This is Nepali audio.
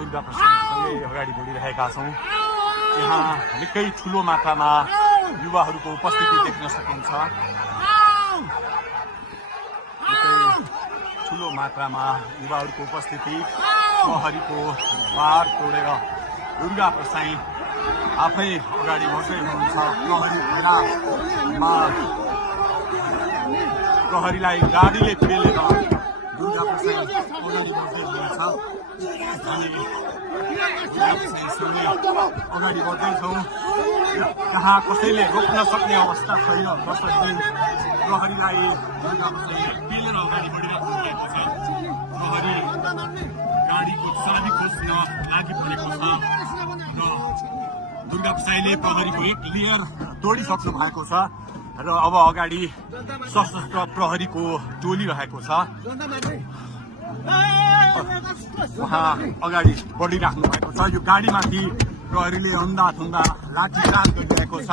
दुर्गा प्रसादसँगै अगाडि बढिरहेका छौँ। यहाँ निकै ठुलो मात्रामा युवाहरूको उपस्थिति देख्न सकिन्छ। निकै ठुलो मात्रामा युवाहरूको उपस्थिति, प्रहरीको बार तोडेर दुर्गा प्रसाई आफै अगाडि बढ्दै हुनुहुन्छ। प्रहरीलाई गाडीले पेलेर दुर्गा प्रसाई अगाडि बढ्दै हुनुहुन्छ। अगाडि बढ्दैछौँ, जहाँ कसैले रोक्न सक्ने अवस्था छैन। जसरी प्रहरीलाई दुर्गा प्रसाई पेलेर अगाडि बढिरहेको भएको छ। प्रहरी गाडीको चाबी खोज्न लागि परेको छ र दुर्गा प्रसाईले प्रहरीको एक लेयर तोडिसक्नु भएको छ र अब अगाडि सशस्त्र प्रहरीको टोली रहेको छ। उहाँ अगाडि बढिराख्नु भएको छ। यो गाडीमाथि प्रहरीले अन्धाधुन्दा लाठीचार्ज गरिरहेको छ।